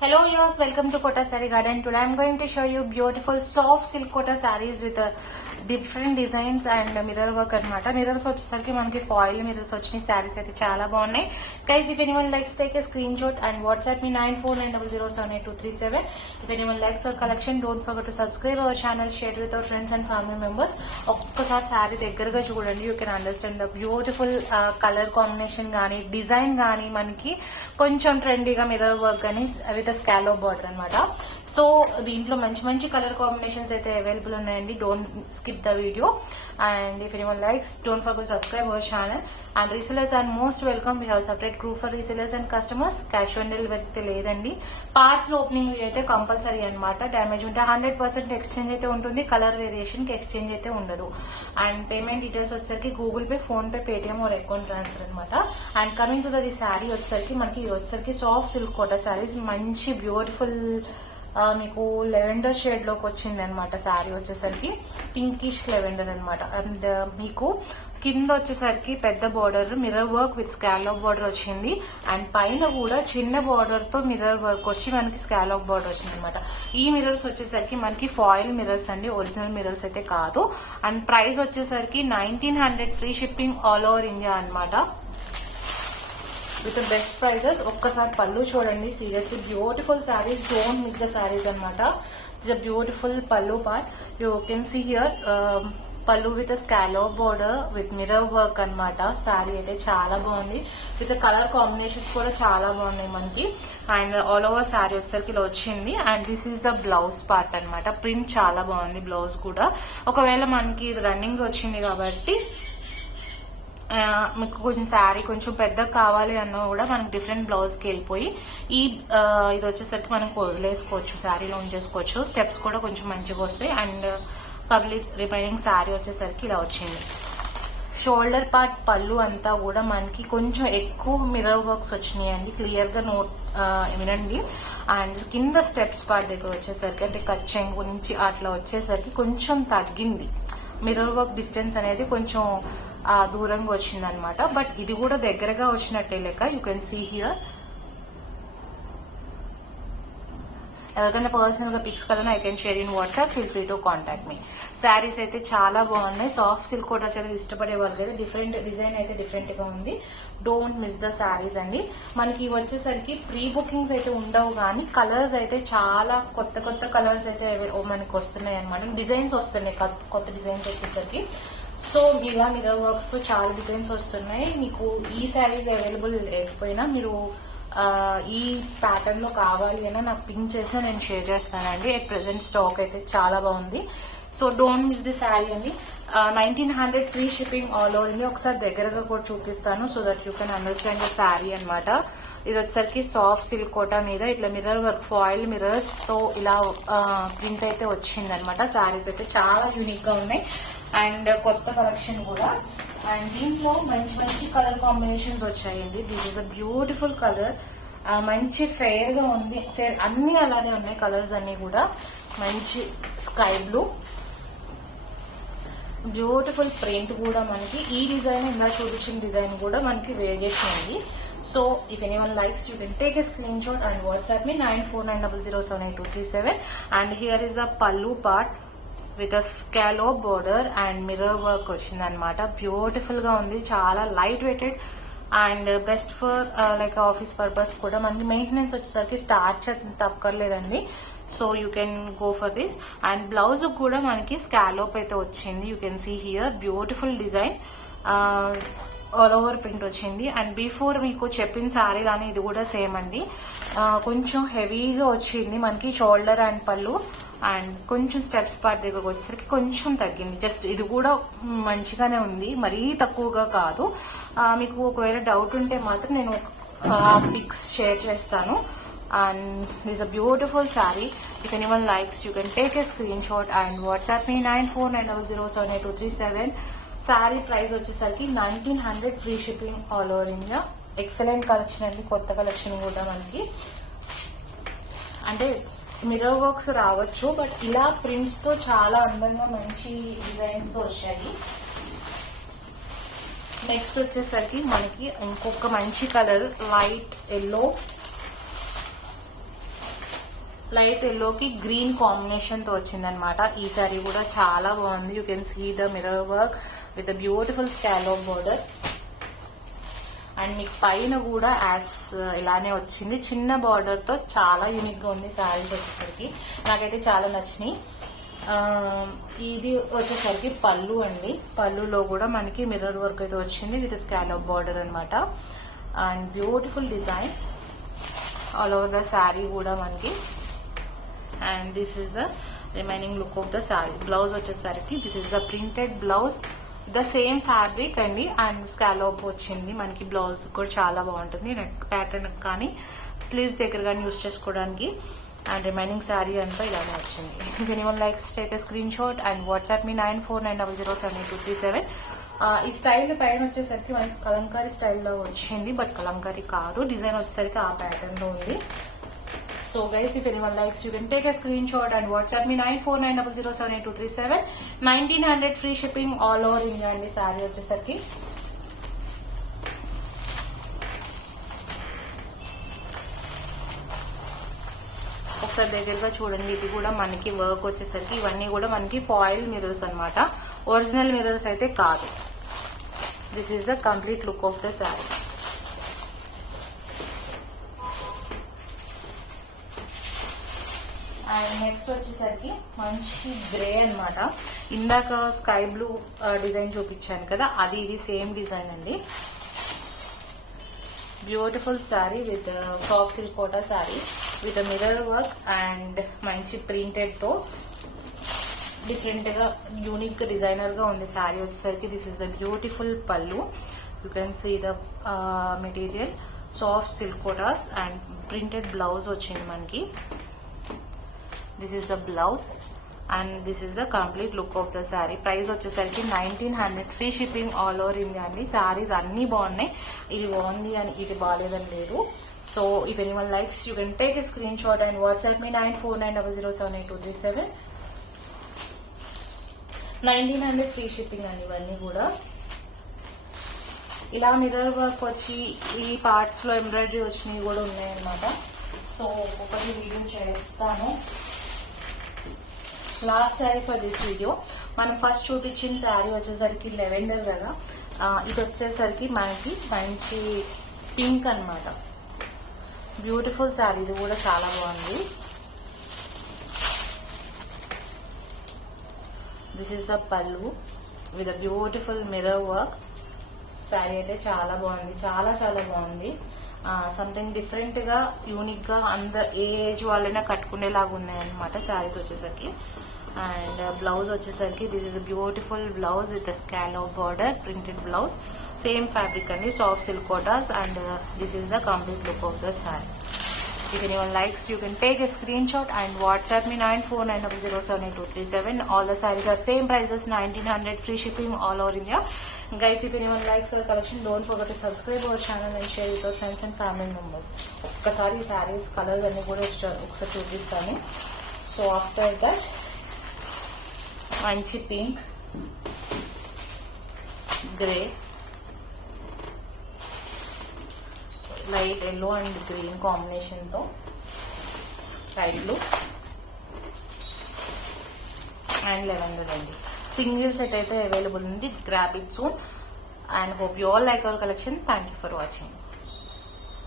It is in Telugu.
Hello viewers, welcome to Kota Saree Garden. Today I am going to show you beautiful soft silk Kota sarees with different designs and mirror work anamata. Mirrors vachesariki manaki foil mirrors vachini sarees aithe chaala baagunnai. Guys, if anyone likes, take a screenshot and WhatsApp me 9490078237. If anyone likes our collection, don't forget to subscribe our channel, share with our friends and family members. ఒక్కసారి సారీ దగ్గరగా చూడండి. You can understand the beautiful colour combination కానీ డిజైన్ కానీ మనకి కొంచెం ట్రెండీగా మిర్రర్ వర్క్ కానీ విత్ స్కాలోప్ బార్డర్ అనమాట. సో దీంట్లో మంచి మంచి కలర్ కాంబినేషన్స్ అయితే అవైలబుల్ ఉన్నాయండి. Don't skip the video and if anyone likes, don't forget to subscribe our channel. And resellers are most welcome. We have separate group for resellers and customers. Cash on delivery ledandi. Parcel opening aithe compulsory anamata. Damage unte 100% exchange aithe untundi. Color variation ki exchange aithe undadu. And payment details vachesariki Google Pay, Phone Pay, Paytm or account transfer anamata. And coming to the saree vachesariki manaki soft silk Kota sarees manchi beautiful మీకు లెవెండర్ షేడ్ లోకి వచ్చింది అనమాట. శారీ వచ్చేసరికి పింకిష్ లెవెండర్ అనమాట. అండ్ మీకు కింద వచ్చేసరికి పెద్ద border mirror work with scallop border వచ్చింది. అండ్ పైన కూడా చిన్న బార్డర్ తో మిర్రర్ వర్క్ వచ్చి మనకి స్కాలోప్ బార్డర్ వచ్చింది అనమాట. ఈ మిర్రర్స్ వచ్చేసరికి మనకి ఫాయిల్ మిర్రర్స్ అండి, ఒరిజినల్ మిర్రర్స్ అయితే కాదు. అండ్ ప్రైస్ వచ్చేసరికి 1900 free shipping all over India అనమాట. With best prices. ఒక్కసారి పళ్ళు చూడండి, seriously beautiful saris. Don't miss the saris అనమాట. It's a beautiful pallu part. You can see here pallu with scallop border with mirror work అనమాట. శారీ అయితే చాలా బాగుంది. విత్ కలర్ కాంబినేషన్స్ కూడా చాలా బాగున్నాయి మనకి. అండ్ ఆల్ ఓవర్ శారీ వచ్చేసరికి ఇలా వచ్చింది. And this is the blouse part అనమాట. ప్రింట్ చాలా బాగుంది బ్లౌజ్ కూడా. ఒకవేళ మనకి రన్నింగ్ వచ్చింది కాబట్టి మీకు కొంచెం శారీ కొంచెం పెద్ద కావాలి అన్నా కూడా మనకి డిఫరెంట్ బ్లౌజ్కి వెళ్ళిపోయి ఇది వచ్చేసరికి మనం వదిలేసుకోవచ్చు, శారీలో ఉంచేసుకోవచ్చు. స్టెప్స్ కూడా కొంచెం మంచిగా వస్తాయి. అండ్ కంప్లీట్ రిమైనింగ్ శారీ వచ్చేసరికి ఇలా వచ్చింది. షోల్డర్ పార్ట్ పళ్ళు అంతా కూడా మనకి కొంచెం ఎక్కువ మిర్రర్ వర్క్స్ వచ్చినాయండి. క్లియర్ గా నోట్ వినండి. అండ్ కింద స్టెప్స్ పార్ట్ దగ్గర వచ్చేసరికి అంటే కచ్చెంగు నుంచి అట్లా వచ్చేసరికి కొంచెం తగ్గింది. మిర్రర్ వర్క్ డిస్టెన్స్ అనేది కొంచెం దూరంగా వచ్చిందనమాట. బట్ ఇది కూడా దగ్గరగా వచ్చినట్టే లెక్క. You can see here. ఎవరికైనా పర్సనల్ గా pics colour I can share in WhatsApp. Feel free to contact me. Saris అయితే చాలా బాగున్నాయి. సాఫ్ట్ సిల్క్ కోటా శారీస్ ఇష్టపడే వాళ్ళకి అయితే డిఫరెంట్ డిజైన్ అయితే డిఫరెంట్ గా ఉంది. డోంట్ మిస్ ద శారీస్ అండి. మనకి వచ్చేసరికి ప్రీ బుకింగ్స్ అయితే ఉండవు, కానీ కలర్స్ అయితే చాలా కొత్త కొత్త కలర్స్ అయితే మనకి వస్తున్నాయి అనమాట. డిజైన్స్ వస్తున్నాయి, కొత్త డిజైన్స్ వచ్చేసరికి. సో ఇలా మిర్రర్ వర్క్స్ తో చాలా డిజైన్స్ వస్తున్నాయి. మీకు ఈ శారీస్ అవైలబుల్ లేకపోయినా మీరు ఈ ప్యాటర్న్ లో కావాలి అయినా నాకు పింక్ చేసినా నేను షేర్ చేస్తానండి. అట్ ప్రెసెంట్ స్టాక్ అయితే చాలా బాగుంది. So don't miss the sari అండి. 1900 free shipping all over India. ఒకసారి దగ్గరగా కూడా చూపిస్తాను so that you can understand the sari అనమాట. ఇది వచ్చేసరికి సాఫ్ట్ సిల్క్ కోటా మీద ఇట్లా మిర్రర్ వర్క్ ఫాయిల్ మిర్రర్స్ తో ఇలా ప్రింట్ అయితే వచ్చింది అనమాట. శారీస్ అయితే చాలా యూనిక్ గా ఉన్నాయి అండ్ కొత్త కలెక్షన్ కూడా. అండ్ దీంట్లో మంచి మంచి కలర్ కాంబినేషన్స్ వచ్చాయండి. This is a beautiful colour. మంచి ఫెయిర్ గా ఉంది. ఫెయిర్ అన్ని అలానే ఉన్నాయి కలర్స్ అన్ని కూడా. మంచి స్కై బ్లూ, బ్యూటిఫుల్ ప్రింట్ కూడా మనకి. ఈ డిజైన్ ఇలా చూపించిన డిజైన్ కూడా మనకి వేరియేషన్ ఉంది. So if anyone likes you can take a screenshot and WhatsApp me 9490078237. And here is the pallu part with a scallop border and mirror work వచ్చింది అనమాట. బ్యూటిఫుల్ గా ఉంది, చాలా light weighted and best for like office purpose కూడా. మనకి మెయింటెనెన్స్ వచ్చేసరికి స్టార్చ్ తప్పకర్లేదండి. So you can go for this. And blouse కూడా మనకి స్కాలోప్ అయితే వచ్చింది. You can see here beautiful design, all over print వచ్చింది. అండ్ బిఫోర్ మీకు చెప్పిన శారీ లానే ఇది కూడా సేమ్ అండి. కొంచెం హెవీగా వచ్చింది మనకి షోల్డర్ అండ్ పళ్ళు. అండ్ కొంచెం స్టెప్స్ పార్ట్ దగ్గరకు వచ్చేసరికి కొంచెం తగ్గింది. జస్ట్ ఇది కూడా మంచిగానే ఉంది, మరీ తక్కువగా కాదు. మీకు ఒకవేళ డౌట్ ఉంటే మాత్రం నేను పిక్స్ షేర్ చేస్తాను. And this a beautiful sari. If anyone likes you can take a screenshot and WhatsApp me 9490078237. Sari price వచ్చేసరికి 1900 free shipping all over India. Excellent collection అండి, కొత్త కలెక్షన్ కూడా మనకి. అంటే మిర్రర్ వర్క్స్ రావచ్చు, బట్ ఇలా ప్రింట్స్ తో చాలా అందంగా మంచి డిజైన్స్ తో వచ్చాయి. నెక్స్ట్ వచ్చేసరికి మనకి ఇంకొక మంచి కలర్ లైట్ ఎల్లో లైట్ ఎల్లోకి గ్రీన్ కాంబినేషన్ తో వచ్చిందనమాట. ఈ సారీ కూడా చాలా బాగుంది. You can see the mirror work with beautiful scallop border. And మీకు పైన కూడా యాజ్ ఇలానే వచ్చింది, చిన్న బార్డర్ తో చాలా యూనిక్ గా ఉంది శారీస్ వచ్చేసరికి. నాకైతే చాలా నచ్చినాయి. ఇది వచ్చేసరికి పళ్ళు అండి. పళ్ళులో కూడా మనకి మిర్రర్ వర్క్ అయితే వచ్చింది విత్ స్కాలోప్ బార్డర్ అనమాట. And beautiful design all over the sari కూడా మనకి. And this is the remaining look of the sari. Blouse వచ్చేసరికి this is the printed blouse, the same fabric అండి. అండ్ స్కాలోప్ వచ్చింది మనకి. బ్లౌజ్ కూడా చాలా బాగుంటుంది, నెక్ ప్యాటర్న్ కానీ స్లీవ్స్ దగ్గర కానీ యూజ్ చేసుకోవడానికి. అండ్ రిమైనింగ్ శారీ అంతా ఇలానే వచ్చింది. If anyone likes take a screenshot and WhatsApp me 9490078237. ఈ స్టైల్ పైన వచ్చేసరికి మనకి కలంకారీ స్టైల్లో వచ్చింది, బట్ కలంకారీ కాదు, డిజైన్ వచ్చేసరికి ఆ ప్యాటర్న్ లో ఉంది. So guys, if anyone likes, you can take a screenshot and WhatsApp me 9490078237. 1900 free shipping all over India అండి శారీ వచ్చేసరికి. ఒకసారి దగ్గరగా చూడండి. ఇది కూడా మనకి వర్క్ వచ్చేసరికి ఇవన్నీ కూడా మనకి ఫాయిల్ మిర్రర్స్ అనమాట, ఒరిజినల్ మిర్రర్స్ అయితే కాదు. This is the complete look of the sari. And next వచ్చేసరికి మంచి గ్రే అనమాట. ఇందాక స్కై బ్లూ డిజైన్ చూపించాను కదా, అది ఇది సేమ్ డిజైన్ అండి. Beautiful sari with soft silk Kota sari with mirror work and మంచి ప్రింటెడ్ తో డిఫరెంట్ గా యూనిక్ డిజైనర్ గా ఉంది శారీ వచ్చేసరికి. This is the beautiful pallu. You can see the material soft silk Kotas and printed blouse వచ్చింది మనకి. This is the blouse and this is the complete look of the sari. Price వచ్చేసరికి 1900 free shipping all over India అండి. శారీస్ అన్ని బాగున్నాయి, ఇది బాగుంది అని ఇది బాగాలేదని లేదు. So if anyone likes, you can take a screenshot and WhatsApp me 9490078237. 1900 free shipping అండి ఇవన్నీ కూడా. ఇలా మిర్రర్ వర్క్ వచ్చి ఈ పార్ట్స్ లో ఎంబ్రాయిడరీ వచ్చినవి కూడా ఉన్నాయన్నమాట. సో ఒక్కొక్కటి వీడియో చేస్తాను. Last sari for this video మనం ఫస్ట్ చూపించిన శారీ వచ్చేసరికి లెవెండర్ కదా, ఇది వచ్చేసరికి మనకి మంచి పింక్ అనమాట. బ్యూటిఫుల్ శారీ, ఇది కూడా చాలా బాగుంది. దిస్ ఇస్ ద పల్లు with beautiful mirror work. Sari అయితే చాలా బాగుంది, చాలా చాలా బాగుంది. సంథింగ్ డిఫరెంట్ గా యూనిక్ గా ఏ ఏజ్ వాళ్ళైనా కట్టుకునేలాగా ఉన్నాయన్నమాట శారీస్ వచ్చేసరికి. అండ్ బ్లౌజ్ వచ్చేసరికి this is beautiful blouse with scallop border, printed blouse, same fabric అండి, soft silk Kotas. And this is the complete look of the sari. If anyone likes, you can take a screenshot and WhatsApp me 9490078237. All the sarees are same prices, 1900 free shipping all over India. Guys, if anyone likes our collection, don't forget to subscribe our channel and share with your friends and family members. ఒక్కసారి sarees కలర్స్ అన్ని కూడా ఒకసారి చూపిస్తాను. సో ఆఫ్టర్ దట్ మంచి pink, grey, light yellow and green combination తో స్కై బ్లూ అండ్ లెవెండర్ అండి. సింగిల్ సెట్ అయితే అవైలబుల్ ఉంది. Grab it soon and hope you all like our collection. Thank you for watching.